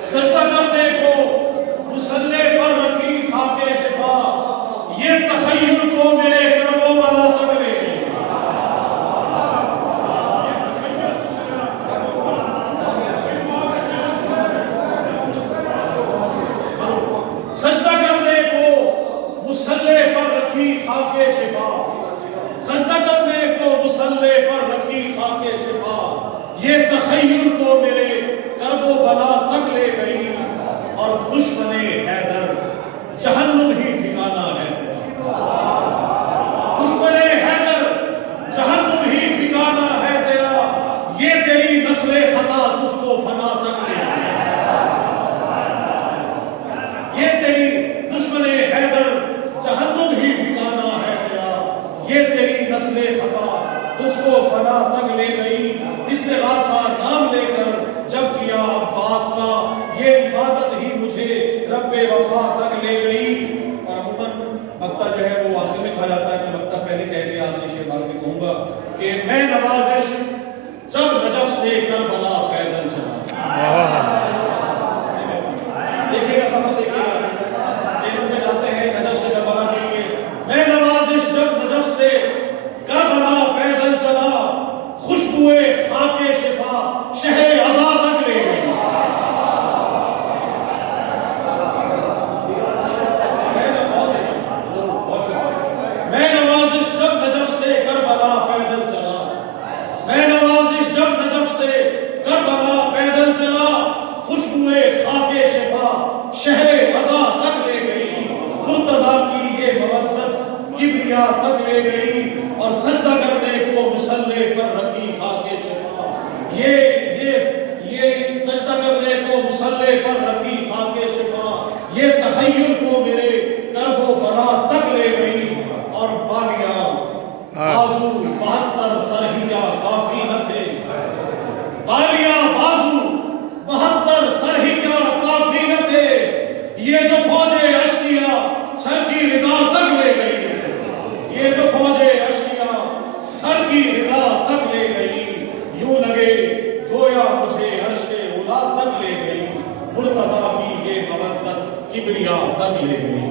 سجدہ کرنے کو مصلی پر رکھی خاک شفا، یہ تخیل کو میرے کرب و بلا تک لے گئی۔ سجدہ کرنے کو مصلی پر رکھی خاک شفا، سجدہ کرنے کو مصلی پر رکھی خاک شفا، یہ تخیل کو میرے کرب و بلا تک لے گئی، اور دشمن حیدر جہنم ہی ٹھکانہ ہے تیرا۔ دشمن حیدر جہنم ہی ٹھکانہ ہے تیرا، یہ تیری نسل خطا تجھ کو فنا تک لے گئی۔ یہ تیری دشمن حیدر جہنم ہی ٹھکانہ ہے تیرا، یہ تیری نسل خطا تجھ کو فنا تک لے گئی۔ استغاثہ نام لے کر جب کیا عباس کا، یہ عبادت ہی مجھے رب وفا تک لے گئی۔ اور عموماً مقطع جو ہے وہ آخر میں کہا جاتا ہے کہ مقطع پہلے کہہ کے آخری شعر بعد میں کہوں گا کہ میں نوازش جب نجف سے کربلا پیدل چلا۔ دیکھیے گا سفر، دیکھیے گا جیلوں میں جاتے ہیں نجف سے کربلا کے لیے۔ میں نوازش جب نجف سے کربلا پیدل چلا، خوشبوئے خاک شفا شہر عزا تک لے گئی۔ میں نوازش جب نجف سے کربلا پیدل چلا، میں نوازش جب نجف سے کربلا پیدل چلا، خوشبوئے خاک شفا شہر عزا تک لے گئی، مرتضیٰ کی یہ مودت کبریا تک لے گئی، اور سجدہ کرنے کو مصلی پر رکھی خاک شفا، یہ سجدہ کرنے کو مصلی پر رکھی خاک شفا، یہ تخیل کو میرے کرب و بلا تک لے گئی، اور بالیاں بازو 72 سر ہی کیا کافی نہ تھے، بالیاں بازو 72 سر ہی کیا کافی نہ تھے، یہ جو فوج اشقیا سر کی ردا تک لے گئی، یہ جو فوج اشقیا سر کی ردا تک لے گئی، یوں لگے گویا مجھے عرش اولا تک لے گئی، مرتضیٰ کی یہ مودت کبریا تک لے گئی۔